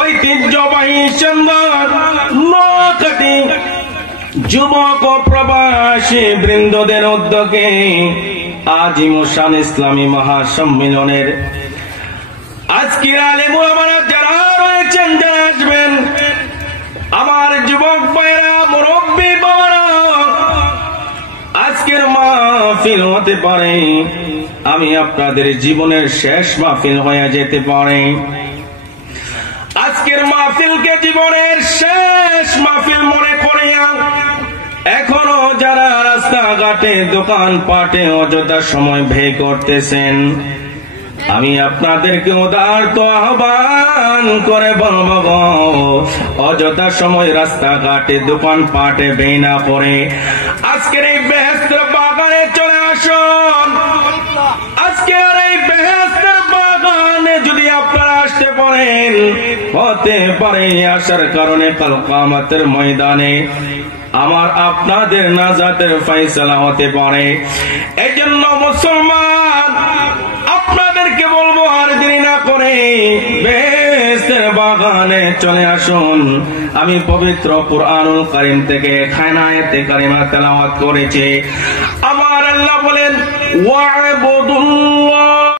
ঐতিহ্যবাহী সুন্দর নোয়াখালী যুবক ও প্রবাসী বৃন্দদের উদ্যোগে আজিমুসান ইসলামী মহাসম্মেলনের আজকের আলেম ওলামারা যারা রয়েছেন, যারা আসবেন, আমার যুবক ভাইরা, মুরব্বী বাবারা, আজকের মাহফিল হতে পারে আমি আপনাদের জীবনের শেষ মাহফিল হয়ে যেতে পারে। আজকের মাহফিলকে জীবনের শেষ মাহফিল মনে করিয়া এখনো যারা রাস্তাঘাটে দোকান পাটে অযথা সময় ব্যয় করতেছেন, আমি আপনাদেরকে উদারত আহ্বান করে বলবো গো, অযথা সময় রাস্তাঘাটে দোকান পাটে ব্যয় না করে আজকের এই বেহেশতের বাগানে চলে আসুন। আজকের এই বেহেশতের বাগানে যদি আপনারা আসতে পারেন, হতে পারে আসার কারণে কাল কিয়ামতের ময়দানে আমার আপনাদের নাজাতের ফয়সালা হতে পারে। এই জন্য মুসলমান আপনাদেরকে বলবো, আর দেরি না করে বেহেশতের বাগানে চলে আসুন। আমি পবিত্র কুরআনুল কারীম থেকে আয়াতে কারিমা তেলাওয়াত করেছি। আমার আল্লাহ বলেন, ওয়া'বুদুল্লাহ